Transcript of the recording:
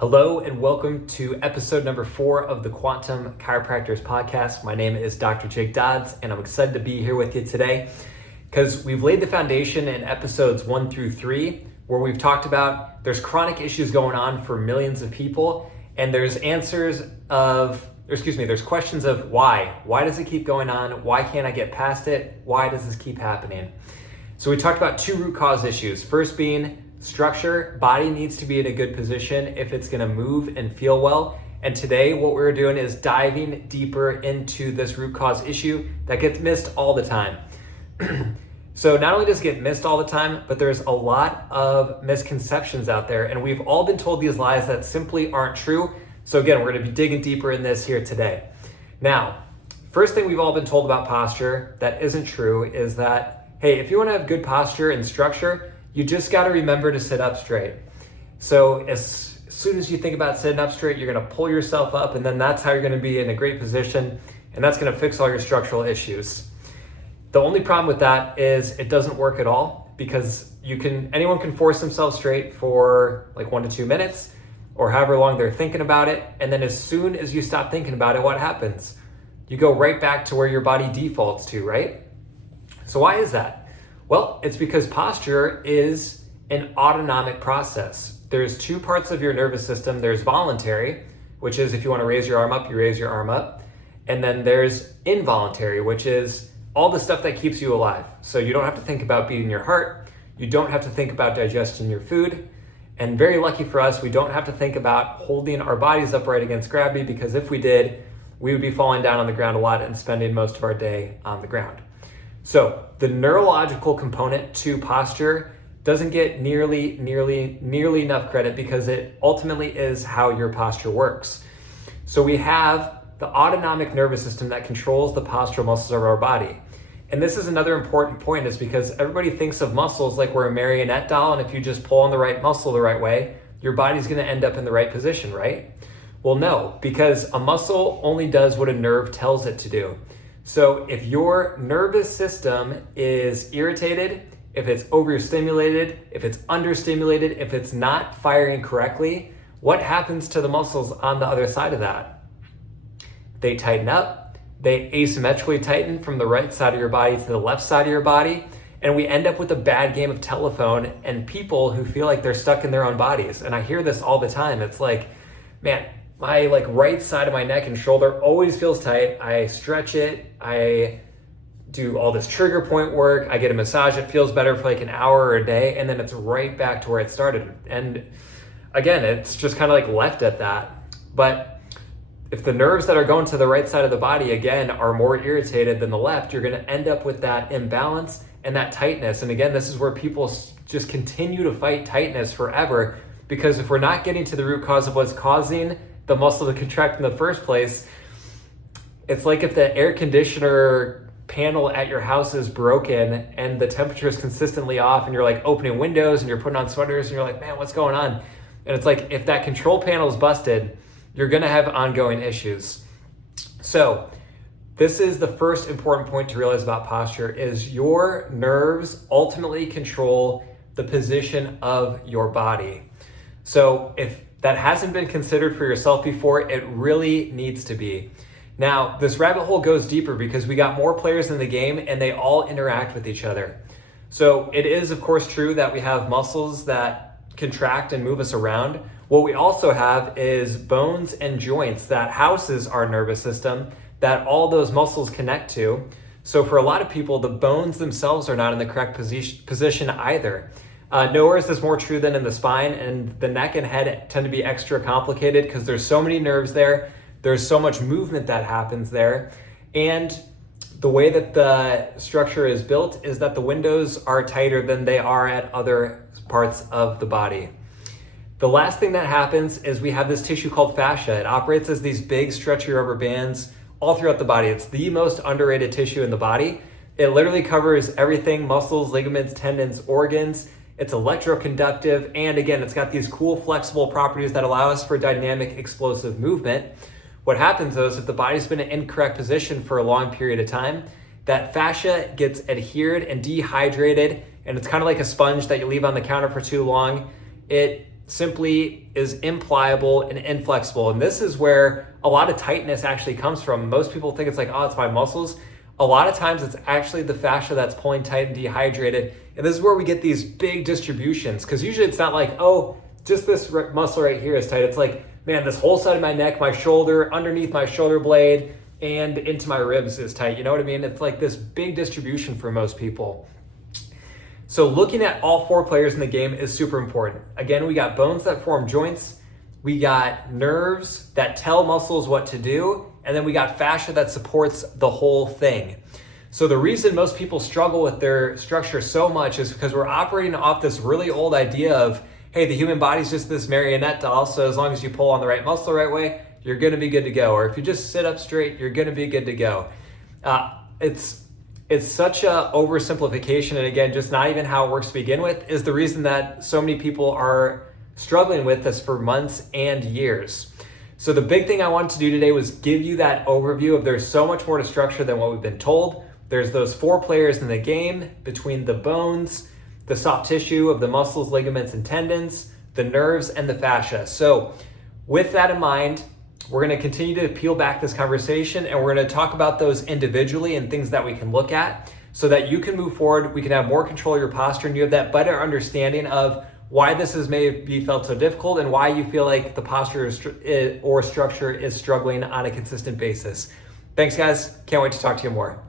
Hello and welcome to episode number 4 of the Quantum Chiropractors podcast. My name is Dr. Jake Dodds and I'm excited to be here with you today because we've laid the foundation in episodes 1 through 3 where we've talked about there's chronic issues going on for millions of people and there's questions of why. Why does it keep going on? Why can't I get past it? Why does this keep happening? So we talked about 2 root cause issues. First being structure. Body needs to be in a good position if it's going to move and feel well. And today what we're doing is diving deeper into this root cause issue that gets missed all the time. So not only does it get missed all the time, but there's a lot of misconceptions out there. And we've all been told these lies that simply aren't true. So again, we're going to be digging deeper in this here today. Now, first thing we've all been told about posture that isn't true is that, hey, if you want to have good posture and structure, you just got to remember to sit up straight. So as soon as you think about sitting up straight, you're going to pull yourself up and then that's how you're going to be in a great position and that's going to fix all your structural issues. The only problem with that is it doesn't work at all because anyone can force themselves straight for like 1 to 2 minutes or however long they're thinking about it. And then as soon as you stop thinking about it, what happens? You go right back to where your body defaults to, right? So why is that? Well, it's because posture is an autonomic process. There's 2 parts of your nervous system. There's voluntary, which is if you want to raise your arm up, you raise your arm up. And then there's involuntary, which is all the stuff that keeps you alive. So you don't have to think about beating your heart. You don't have to think about digesting your food. And very lucky for us, we don't have to think about holding our bodies upright against gravity because if we did, we would be falling down on the ground a lot and spending most of our day on the ground. So the neurological component to posture doesn't get nearly enough credit because it ultimately is how your posture works. So we have the autonomic nervous system that controls the postural muscles of our body. And this is another important point is because everybody thinks of muscles like we're a marionette doll and if you just pull on the right muscle the right way, your body's going to end up in the right position, right? Well, no, because a muscle only does what a nerve tells it to do. So if your nervous system is irritated, if it's overstimulated, if it's understimulated, if it's not firing correctly, what happens to the muscles on the other side of that? They tighten up, they asymmetrically tighten from the right side of your body to the left side of your body, and we end up with a bad game of telephone and people who feel like they're stuck in their own bodies. And I hear this all the time. It's like, man, my right side of my neck and shoulder always feels tight. I stretch it. I do all this trigger point work. I get a massage. It feels better for like an hour or a day. And then it's right back to where it started. And again, it's just kind of like left at that. But if the nerves that are going to the right side of the body, again, are more irritated than the left, you're going to end up with that imbalance and that tightness. And again, this is where people just continue to fight tightness forever. Because if we're not getting to the root cause of what's causing the muscle to contract in the first place, it's like if the air conditioner panel at your house is broken and the temperature is consistently off and you're like opening windows and you're putting on sweaters and you're like, man, what's going on? And it's like, if that control panel is busted, you're gonna have ongoing issues. So this is the first important point to realize about posture is your nerves ultimately control the position of your body. So if that hasn't been considered for yourself before, it really needs to be. Now, this rabbit hole goes deeper because we got more players in the game and they all interact with each other. So it is, of course, true that we have muscles that contract and move us around. What we also have is bones and joints that houses our nervous system that all those muscles connect to. So for a lot of people, the bones themselves are not in the correct position either. Nowhere is this more true than in the spine, and the neck and head tend to be extra complicated because there's so many nerves there. There's so much movement that happens there. And the way that the structure is built is that the windows are tighter than they are at other parts of the body. The last thing that happens is we have this tissue called fascia. It operates as these big stretchy rubber bands all throughout the body. It's the most underrated tissue in the body. It literally covers everything: muscles, ligaments, tendons, organs. It's electroconductive, and again, it's got these cool flexible properties that allow us for dynamic explosive movement. What happens though is if the body's been in an incorrect position for a long period of time, that fascia gets adhered and dehydrated, and it's kind of like a sponge that you leave on the counter for too long. It simply is impliable and inflexible. And this is where a lot of tightness actually comes from. Most people think it's like, oh, it's my muscles. A lot of times it's actually the fascia that's pulling tight and dehydrated. And this is where we get these big distributions, because usually it's not like, oh, just this muscle right here is tight. It's like, man, this whole side of my neck, my shoulder, underneath my shoulder blade, and into my ribs is tight. You know what I mean? It's like this big distribution for most people. So looking at all four players in the game is super important. Again, we got bones that form joints, we got nerves that tell muscles what to do, and then we got fascia that supports the whole thing. So the reason most people struggle with their structure so much is because we're operating off this really old idea of, hey, the human body's just this marionette doll, so as long as you pull on the right muscle the right way, you're gonna be good to go. Or if you just sit up straight, you're gonna be good to go. It's such a oversimplification, and again, just not even how it works to begin with, is the reason that so many people are struggling with this for months and years. So the big thing I wanted to do today was give you that overview of there's so much more to structure than what we've been told. There's those four players in the game between the bones, the soft tissue of the muscles, ligaments, and tendons, the nerves, and the fascia. So with that in mind, we're going to continue to peel back this conversation, and we're going to talk about those individually and things that we can look at so that you can move forward, we can have more control of your posture, and you have that better understanding of why this has maybe felt so difficult and why you feel like the posture or structure is struggling on a consistent basis. Thanks, guys. Can't wait to talk to you more.